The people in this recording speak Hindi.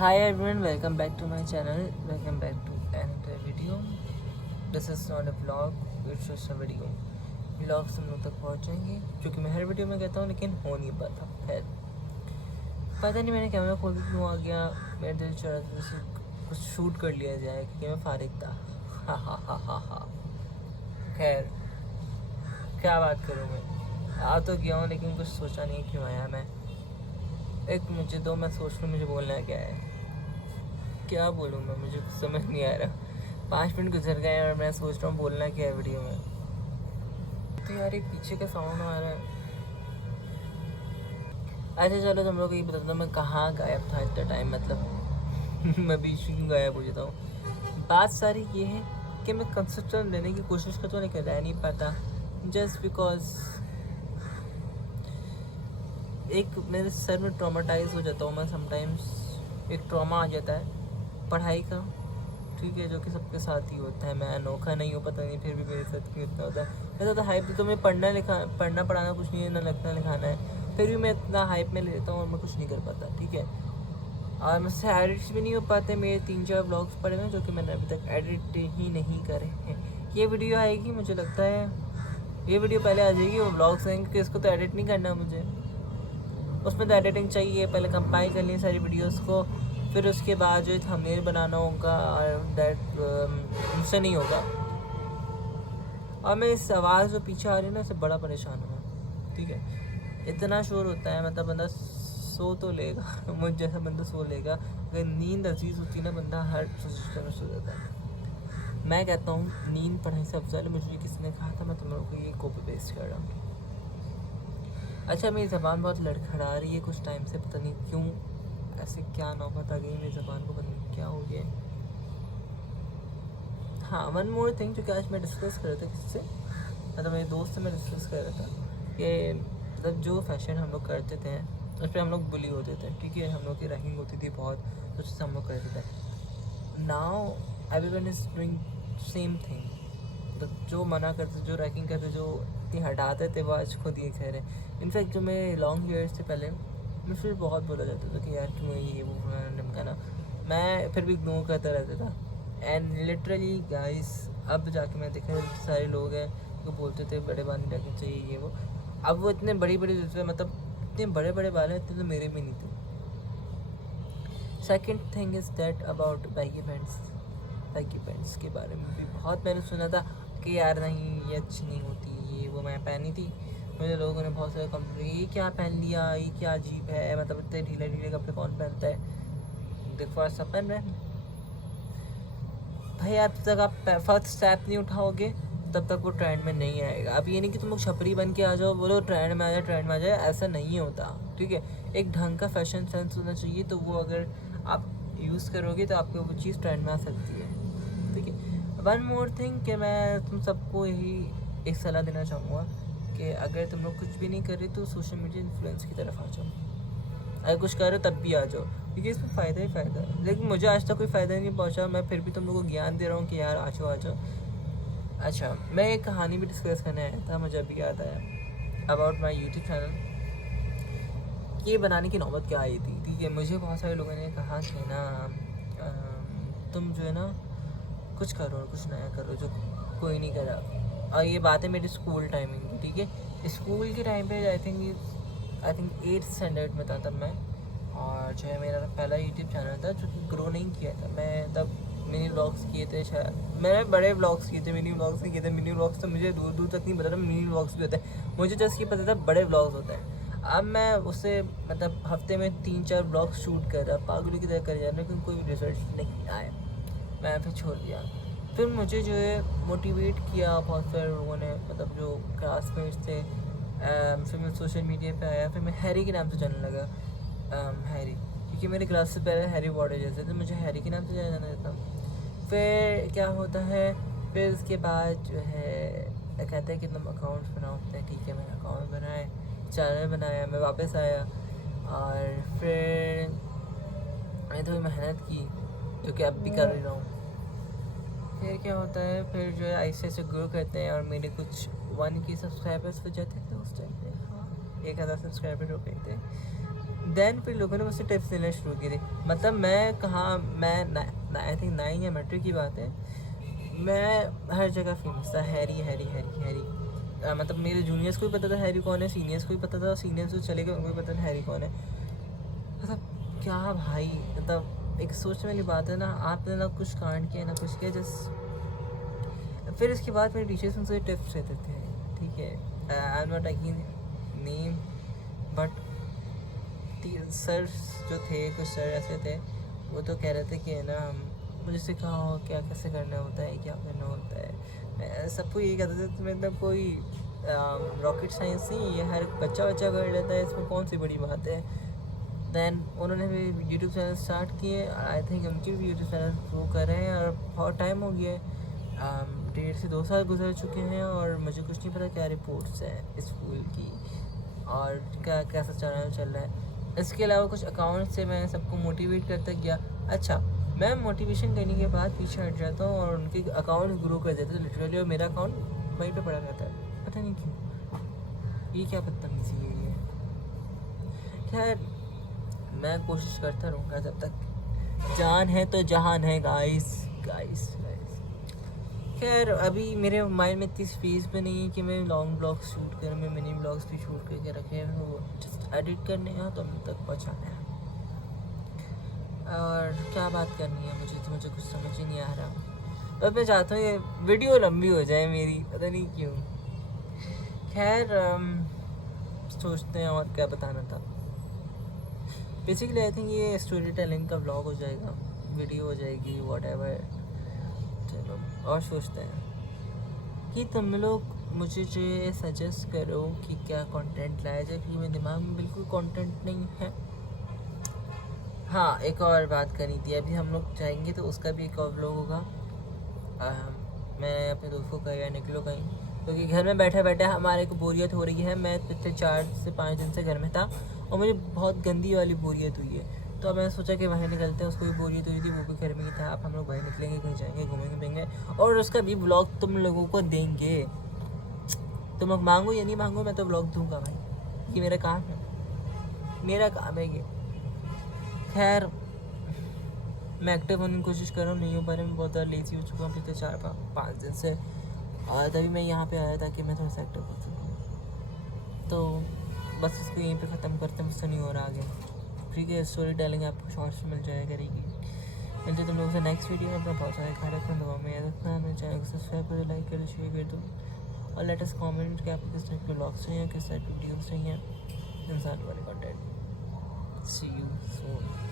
Hi everyone, welcome back to my channel. Welcome back to another video. This is not a vlog, it's just a video. Vlogs हम लोग तक पहुँचेंगे, जो कि मैं हर वीडियो में कहता हूँ लेकिन हो नहीं पाता। खैर, पता नहीं मैंने कैमरा खोल के क्यों आ गया। मेरा दिल चाह रहा था जैसे कुछ शूट कर लिया जाए क्योंकि मैं फारिग था। हा हा हा हा हा। खैर, क्या बात करूँ मैं। आ तो गया हूँ लेकिन कुछ सोचा नहीं क्यों आया मैं। एक मुझे दो, मैं सोच लूँ मुझे बोलना क्या है। क्या बोलूँ मैं, मुझे कुछ समझ नहीं आ रहा। 5 मिनट गुजर गए और मैं सोच रहा हूँ बोलना क्या है वीडियो में। तो यार एक पीछे का साउंड आ रहा है। अच्छा चलो तुम लोग को ये बताता हूँ मैं कहाँ गायब था इतना टाइम, मतलब मैं बीच में क्यों गायब हो जाता हूँ। बात सारी ये है कि मैं कंसिस्टेंट रहने की कोशिश करता हूँ लेकिन रह नहीं पाता। जस्ट बिकॉज एक मेरे सर में ट्रॉमाटाइज हो जाता हूँ मैं समटाइम्स। एक ट्रॉमा आ जाता है पढ़ाई का, ठीक है, जो कि सबके साथ ही होता है। मैं अनोखा नहीं हूँ, पता नहीं फिर भी मेरे साथ क्यों इतना होता है। मैं ज़्यादा हाइप तो मैं पढ़ना पढ़ाना कुछ नहीं है, ना लिखना लिखाना है, फिर भी मैं इतना हाइप में ले लेता हूँ और मैं कुछ नहीं कर पाता, ठीक है। और मुझसे एडिट्स भी नहीं हो पाते। मेरे 3-4 ब्लॉग्स पड़े हैं जो कि मैंने अभी तक एडिट ही नहीं करे हैं। ये वीडियो आएगी, मुझे लगता है ये वीडियो पहले आ जाएगी वो ब्लॉग्स हैं, क्योंकि इसको तो एडिट नहीं करना मुझे। उसमें तो एडिटिंग चाहिए, पहले कंपाइल करनी है सारी वीडियोस को, फिर उसके बाद जो थंबनेल बनाना होगा और दैट मुझसे नहीं होगा। और मैं इस आवाज़ जो पीछे आ रही है ना, इससे बड़ा परेशान हूँ, ठीक है। इतना शोर होता है, मतलब बंदा सो तो लेगा मुझ जैसा बंदा सो लेगा, अगर नींद अजीज़ होती है ना, बंदा हर सिचुएशन में सो जाता है। मैं कहता हूँ नींद पढ़ाई से अफजल है। मुझे किसी ने कहा था, मैं तुम लोगों को ये कॉपी पेस्ट कर रहा हूँ। अच्छा मेरी ज़बान बहुत लड़खड़ा रही है कुछ टाइम से, पता नहीं क्यों, ऐसे क्या नौबत आ गई मेरी ज़बान को, पता नहीं क्या हो गया। हाँ, वन मोर थिंग जो कि आज मैं डिस्कस कर रहा था किसी से, मतलब मेरे दोस्त से मैं डिस्कस कर रहा था कि मतलब जो फैशन हम लोग करते थे उस पर हम लोग बुली होते थे, ठीक है। हम लोग की रैंकिंग होती थी बहुत, तो उससे हम लोग करते थे। Now everyone is doing same thing. मतलब जो मना करते, जो रैंकिंग करते, जो इतनी हटाते थे, वो आज खुद ये कह रहे हैं। इनफैक्ट जो मेरे लॉन्ग ईयर्स से पहले मैं फिर बहुत बोला जाता था कि यार क्यों ये वो निमकाना, मैं फिर भी इग्नोर करता रहता था। एंड लिटरली गाइस, अब जाके मैं देखा सारे लोग हैं जो बोलते थे बड़े बाल नहीं रखने चाहिए ये वो, अब वो इतने बड़ी बड़ी, मतलब इतने बड़े बड़े बाल हैं, इतने तो मेरे में नहीं थे। Second thing is that about baggy pants के बारे में भी बहुत मैंने सुना था कि यार नहीं ये अच्छी नहीं होती, ये वो। मैं पहनी थी, मुझे लोगों ने बहुत सारे कंप्लेन, ये क्या पहन लिया, ये क्या अजीब है, मतलब इतने ढीले ढीले कपड़े कौन पहनता है। देखो आज सब पहन रहे हैं भाई। आप तक आप फर्स्ट स्टेप नहीं उठाओगे तब तक वो ट्रेंड में नहीं आएगा। अब ये नहीं कि तुम लोग छपरी बन के आ जाओ, बोलो ट्रेंड में आ जाए, ट्रेंड में आ जाए, ऐसा नहीं होता, ठीक है। एक ढंग का फैशन सेंस होना चाहिए, तो वो अगर आप यूज़ करोगे तो आपको वो चीज़ ट्रेंड में आ सकती है, ठीक है। वन मोर थिंग कि मैं तुम सबको यही एक सलाह देना चाहूँगा कि अगर तुम लोग कुछ भी नहीं कर रहे तो सोशल मीडिया इन्फ्लुएंस की तरफ आ जाओ। अगर कुछ करो तब भी आ जाओ, क्योंकि इसमें फ़ायदा ही फ़ायदा है। लेकिन मुझे आज तक कोई फ़ायदा नहीं पहुंचा, मैं फिर भी तुम लोगों को ज्ञान दे रहा हूँ कि यार आ जाओ आ जाओ। अच्छा, मैं एक कहानी भी डिस्कस करने आया था, मुझे अभी याद आया, अबाउट माई यूट्यूब चैनल। ये बनाने की नौबत क्या आई थी, ठीक है। मुझे बहुत सारे लोगों ने कहा कि ना तुम जो है ना कुछ करो, कुछ नया करो जो कोई नहीं करा। और ये बात है मेरी स्कूल टाइमिंग की, ठीक है। स्कूल के टाइम पे आई थिंक 8th स्टैंडर्ड में था तब मैं, और जो है मेरा पहला यूट्यूब चैनल था जो कि ग्रो नहीं किया था। मैं तब मिनी व्लॉग्स किए थे, शायद मैंने बड़े व्लॉग्स किए थे, मिनी व्लॉग्स नहीं किए थे। मिनी व्लॉग्स तो मुझे दूर दूर तक नहीं पता था मिनी व्लॉग्स भी होते हैं, मुझे जस्ट ये पता था बड़े व्लॉग्स होते हैं। अब मैं उससे मतलब हफ्ते में 3-4 ब्लॉग शूट कर रहा, पागलों की तरह कर जा रहा, लेकिन कोई रिजल्ट नहीं आया, मैं फिर छोड़ दिया। फिर मुझे जो है मोटिवेट किया बहुत सारे लोगों ने, मतलब जो क्लासमेट्स थे। फिर मैं सोशल मीडिया पे आया, फिर मैं हैरी के नाम से जानने लगा। हैरी, क्योंकि मेरे क्लास से पहले हैरी पॉटर जैसे, तो मुझे हैरी के नाम से जाना जाता। फिर क्या होता है, फिर उसके बाद जो है कहते हैं कि तुम अकाउंट्स बनाओ, होते हैं, ठीक है। मैंने अकाउंट बनाए, चैनल बनाया, मैं वापस आया, और फिर मैंने थोड़ी मेहनत की जो कि अब भी कर रहा हूँ। फिर क्या होता है, फिर जो है ऐसे ऐसे ग्रो करते हैं, और मेरे कुछ 1K सब्सक्राइबर्स हो जाते थे उस टाइम पे। हाँ, 1000 सब्सक्राइबर हो गए थे। देन फिर लोगों ने मुझसे टिप्स देना शुरू की थी। मतलब मैं कहाँ, मैं आई थिंक 9 या मैट्रिक की बात है, मैं हर जगह फेमस था, हैरी हैरी हैरी हैरी। मतलब मेरे जूनियर्स को भी पता था हैरी कौन है, सीनियर्स को भी पता था, सीनियर्स जो चले गए उनको भी पता था हैरी कौन है। मतलब क्या भाई, मतलब एक सोचने वाली बात है ना, आपने ना कुछ कांड किया ना कुछ किया, जस्ट फिर इसके बाद मेरे टीचर्स मुझसे टिप्स देते थे, ठीक है, I am not taking name, but sir जो थे, कुछ सर ऐसे थे, वो तो कह रहे थे कि ना मुझे सिखाओ क्या कैसे करना होता है, क्या करना होता है। मैं सबको यही कहते थे, तुम्हें मतलब कोई रॉकेट साइंस नहीं, ये हर बच्चा कर लेता है, इसमें कौन सी बड़ी बात है। दैन उन्होंने भी यूट्यूब चैनल स्टार्ट किए, आई थिंक उनके भी यूट्यूब चैनल वो कर रहे हैं, और बहुत टाइम हो गया है, 1.5 से 2 साल गुजर चुके हैं, और मुझे कुछ नहीं पता क्या रिपोर्ट्स हैं इस स्कूल की और क्या कैसा चैनल चल रहा है। इसके अलावा कुछ अकाउंट से मैं सबको मोटिवेट करता गया। अच्छा, मैं मोटिवेशन करने के बाद पीछे हट जाता हूँ और उनके अकाउंट ग्रो कर देता हूँ लिटरली, और मेरा अकाउंट वहीं पे पड़ा रहता है, पता नहीं क्यों। ये क्या बदतमीजी है ये। खैर, मैं कोशिश करता रहूँगा जब तक जान है तो जहान है, गाइस गाइस गाइस। खैर, अभी मेरे माइंड में इतनी स्पेस भी नहीं है कि मैं लॉन्ग ब्लॉग्स शूट करूँ, मैं मिनी ब्लॉग्स भी शूट करके रखे हैं, वो जस्ट एडिट करने हैं तो हम तक पहुँचाना है। और क्या बात करनी है मुझे कुछ समझ ही नहीं आ रहा। अब मैं चाहता हूँ ये वीडियो लंबी हो जाए मेरी, पता नहीं क्यों। खैर, सोचते हैं और क्या बताना था। बेसिकली आई थिंक ये स्टोरी टेलिंग का व्लॉग हो जाएगा, वीडियो हो जाएगी, व्हाटएवर। चलो, और सोचते हैं कि तुम लोग मुझे जो सजेस्ट करो कि क्या कंटेंट लाया जाए, क्योंकि मेरे दिमाग में बिल्कुल कंटेंट नहीं है। हाँ, एक और बात करनी थी, अभी हम लोग जाएंगे तो उसका भी एक और व्लॉग होगा। मैं अपने दोस्त को कहीं निकलो कहीं, क्योंकि घर में बैठे बैठे हमारे को बोरियत हो रही है। मैं पिछले 4 से 5 दिन से घर में था और मुझे बहुत गंदी वाली बोरियत हुई है, तो अब मैंने सोचा कि बाहर निकलते हैं। उसको भी बोरियत हुई थी, वो भी घर में ही था। अब हम लोग बाहर निकलेंगे, कहीं जाएंगे, घूमेंगे फिरेंगे, और उसका भी ब्लॉग तुम लोगों को देंगे। तुम लोग मांगो या नहीं मांगो, मैं तो ब्लॉग दूंगा भाई, ये मेरा काम है, मेरा काम है ये। खैर, मैं एक्टिव होने की कोशिश कर रहा हूँ, नहीं हो पा रहा, मैं बहुत ज़्यादा लेजी हो चुका हूँ पिछले 4-5 दिन से, और तभी मैं यहाँ पे आया ताकि मैं थोड़ा सा एक्टिव हो सकूँ। तो बस इसको यहीं पे ख़त्म करते, मुझसे नहीं हो रहा आगे, ठीक है। स्टोरी टेलिंग आपको शॉर्ट्स में मिल जाया करेगी। मिलते तुम लोगों से नेक्स्ट वीडियो में। अपना बहुत सारा ख्याल रखना, दुआ में याद रखना, मेरे चैनल को सब्सक्राइब करो, लाइक करो, शेयर कर दो, और लेट अस कमेंट कि आपको किस टाइप के व्लॉग्स चाहिए, किस टाइप के वीडियोस चाहिए, इंसान वाले कंटेंट। C you soon.